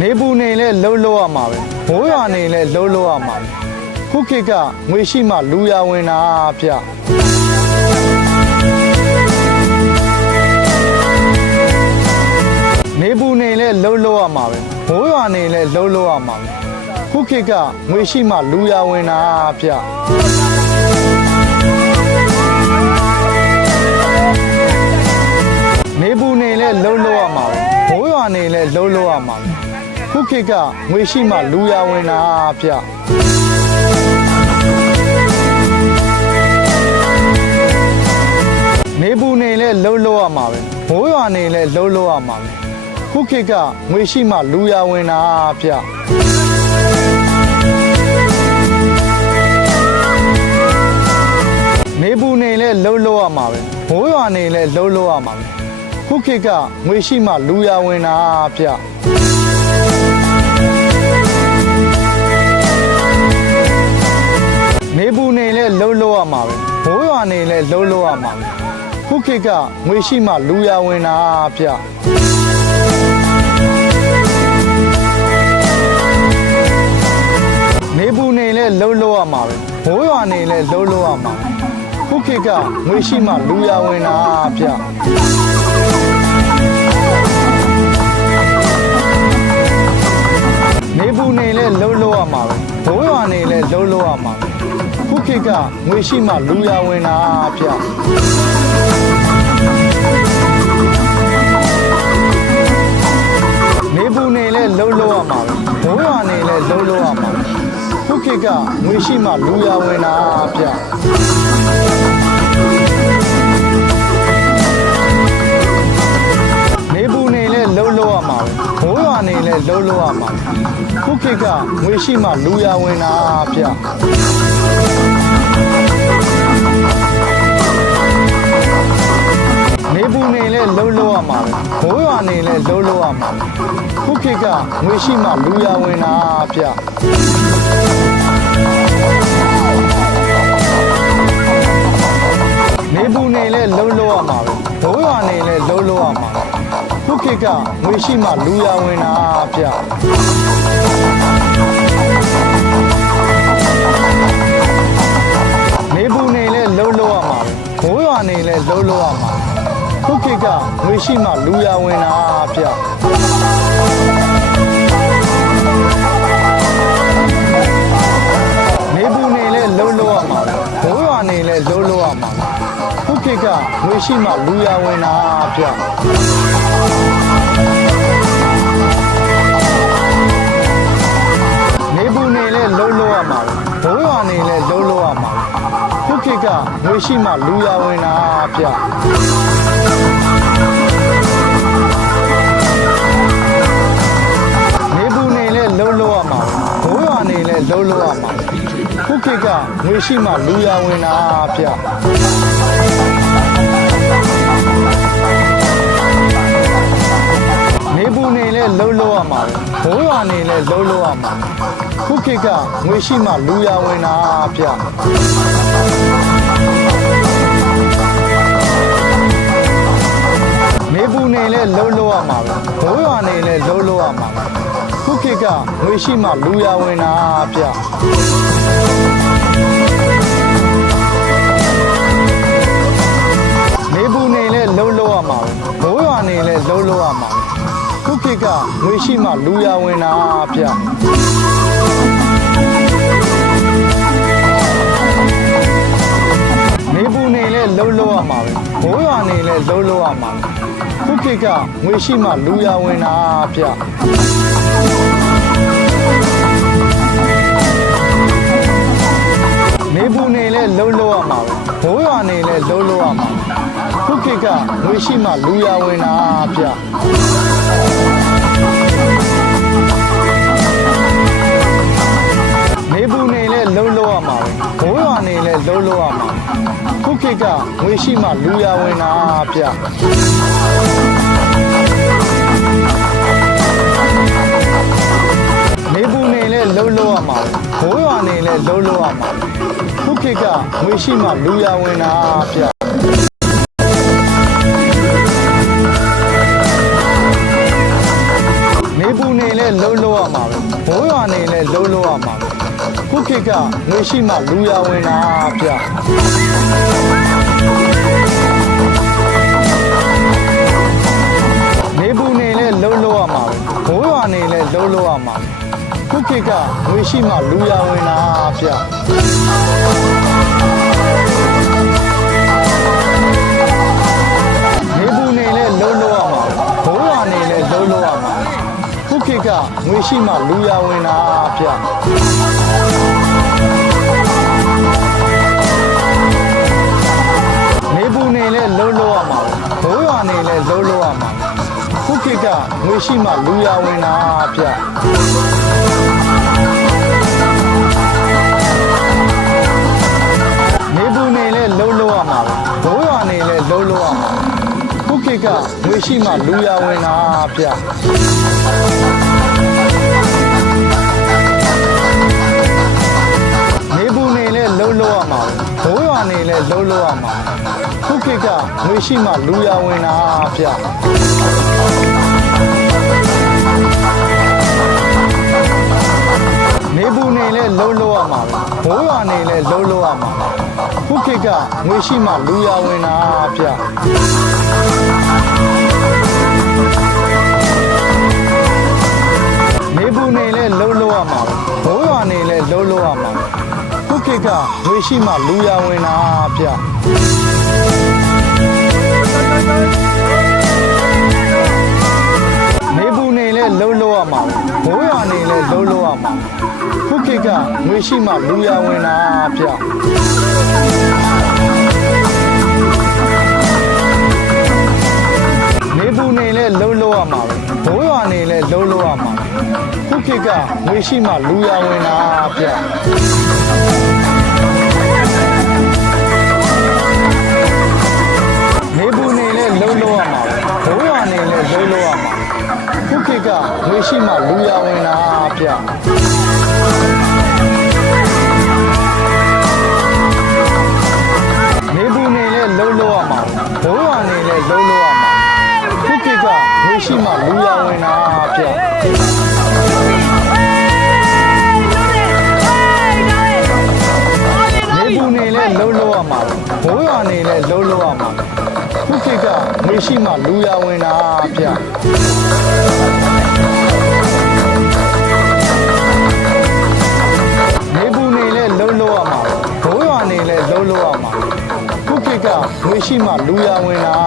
နေပူနေလဲလှုပ်လို့ရမှာပဲမိုးရွာနေလဲလှုပ်လို့ရမှာခုခေတ်ကငွေရှိမှလူရဝင်တာဗျနေပူနေလဲလှုပ်လို့ရမှာပဲမိုးရွာနေလဲလှုပ်လို့ရမှာခုခေတ်ကငွေရှိမှလူရဝင်တာဗျနေပူနေလဲလှုပ်လို့ရမှာပဲမိုးရွာနေလဲလှုပ်လို့ရမှာခုခေတ်ကငွေရှိမှလူရဝင်တာဗျနေပူနေလဲလှုပ်လို့ရမှာပဲမိုးရွာနေလဲလှုပ်လို့ရမှာခုခေတ်ကငွေရှိမှလူရဝင်တာဗျနေပူနေလဲလှုပ်လို့ရမှာပဲမိုးရွာနေလဲလှုပ်လို့ရမှာခုခေတ်ကငွေရှိမှလူရဝင်တာဗျနေပူနေလဲလှုပ်လို့ရမှာပဲမိုးရွာနေလဲလှုပ်လို့ရမှာခုခေတ်ကငွေရှိမှလူရဝင်တာဗျနေပူနေလဲလှုပ်လို့ရမှာပဲမိုးရွာနေလဲလှုပ်လို့ရမှာခုခေတ်ကငွေရှိမှလူရဝင်တာဗျနေပူနေလဲလှုပ်လို့ရမှာပဲမိုးရွာနေလဲလှုပ်လို့ရမှာခုခေတ်ကငွေရှိမှလူရဝင်တာဗျနေပူနေလဲလှုပ်လို့ရမှာပဲမိုးရွာနေလဲလှုပ်လို့ရမှာခုခေတ်ကငွေရှိမှလူရဝင်တာဗျနေပူနေလဲလှုပ်လို့ရမှာပဲမိုးရွာနေလဲလှုပ်လို့ရမှာခုခေတ်ကငွေရှိမှလူရဝင်တာဗျနေပူနေလဲလှုပ်လို့ရမှာပဲမိုးရွာနေလဲလှုပ်လို့ရမှာခုခေတ်ကငွေရှိမှလူရဝင်တာဗျနေပူနေလဲလှုပ်လို့ရမှာပဲမိုးရွာနေလဲလှုပ်လို့ရမှာခုခေတ်ကငွေရှိမှလူရဝင်တာဗျနေပူနေလဲလှုပ်လို့ရမှာပဲမိုးရွာနေလဲလှုပ်လို့ရမှာခုခေတ်ကငွေရှိမှလူရဝင်တာဗျနေပူနေလဲလှုပ်လို့ရမှာပဲမိုးရွာနေလဲလှုပ်လို့ရမှာခုခေတ်ကငွေရှိမှလူရဝင်တာဗျနေပူနေလဲလှုပ်လို့ရမှာပဲမိုးရွာနေလဲလှုပ်လို့ရမှာခုခေတ်ကငွေရှိမှလူရဝင်တာဗျနေပူနေလဲလှုပ်လို့ရမှာပဲမိုးရွာနေလဲလှုပ်လို့ရမှာခုခေတ်ကငွေရှိမှလူရဝင်တာဗျနေပူနေလဲလှုပ်လို့ရမှာပဲမိုးရွာနေလဲလှုပ်လို့ရမှာခုခေတ်ကငွေရှိမှလူရဝင်တာဗျနေပူနေလဲလှုပ်လို့ရမှာပဲမိုးရွာနေလဲလှုပ်လို့ရမှာခုခေတ်ကငွေရှိမှလူရဝင်တာဗျနေပူနေလဲလှုပ်လို့ရမှာပဲမိုးရွာနေလဲလှုပ်လို့ရမှာခုခေတ်ကငွေရှိမှလူရဝင်တာဗျနေပူနေလဲလှုပ်လို့ရမှာပဲမိုးရွာနေလဲလှုပ်လို့ရမှာခုခေတ်ကငွေရှိမှလူရဝင်တာဗျနေပူနေလဲလှုပ်လို့ရမှာပဲမိုးရွာနေလဲလှုပ်လို့ရမှာခုခေတ်ကငွေရှိမှလူရဝင်တာဗျနေပူနေလဲလှုပ်လို့ရမှာပဲမိုးရွာနေလဲလှုပ်လို့ရမှာခုခေတ်ကငွေရှိမှလူရဝင်တာဗျနေပူနေလဲလှုပ်လို့ရမှာပဲမိုးရွာနေလဲလှုပ်လို့ရမှာခုခေတ်ကငွေရှိမှလူရဝင်တာဗျနေ နေပူနေလဲလှုပ်ရမှာပဲမိုးရွာနေလဲလှုပ်ရမှာပဲခုခေတ်ကငွေရှိမှလူရဝင်တာဗျနေပူနေလဲလှုပ်ရမှာပဲမိုးရွာနေလဲလှုပ်ရမှာခုခေတ်ကငွေရှိမှလူရဝင်တာဗျနေပူနေလဲလှုပ်ရမှာမိုးရွာနေလဲလှုပ်ရမှာခုခေတ်ကငွေရှိမှလူရဝင်တာဗျနေပူနေလဲလှုပ်ရမှာမိုးရွာနေလဲလှုပ်ရမှာခုခေတ်ကငွေရှိမှလူရဝင်တာဗျနေပူနေလဲလှုပ်ရမှာမိုးရွာနေလဲလှုပ်ရမှာခုခေတ်ကငွေရှိမှလူရဝင်တာဗျနေပူနေလဲလှုပ်ရမှာမိုးရွာနေလဲလှုပ်ရမှာခုခေတ်ကငွေရှိမှလူရဝင်တာဗျနေပူနေလဲလှုပ်ရမှာမိုးရွာနေလဲလှုပ်ရမှာခုခေတ်ကငွေရှိမှလူရဝင်တာဗျနေပူနေလဲလှုပ်ရမှာမိုးရွာနေလဲလှုပ်ရမှာခုခေတ်ကငွေရှိမှလူရဝင်တာဗျနေပူနေလဲလှုပ်ရမှာမိုးရွာနေလဲလှုပ်ရမှာခုခေတ်ကငွေရှိမှလူရဝင်တာဗျနေပူနေလဲလှုပ်ရမှာမိုးရွာနေလဲလှုပ်ရမှာခုခေတ်ကငွေရှိမှလူရဝင်တာဗျနေပူနေလဲလှုပ်ရမှာမိုးရွာနေလဲလှုပ်ရမှာခုခေတ်ကငွေရှိမှလူရဝင်တာဗျနေပူနေလဲလှုပ်ရမှာမိုးရွာနေလဲလှုပ်ရမှာခုခေတ်ကငွေရှိမှလူရဝင်တာဗျနေပူနေလဲလှုပ်ရမှာမိုးရွာနေလဲလှုပ်ရမှာခုခေတ်ကငွေရှိမှလူရဝင်တာဗျနေပူနေလဲလှုပ်ရမှာမိုးရွာနေလဲလှုပ်ရမှာခုခေတ်ကငွေရှိမှလူရဝင်တာ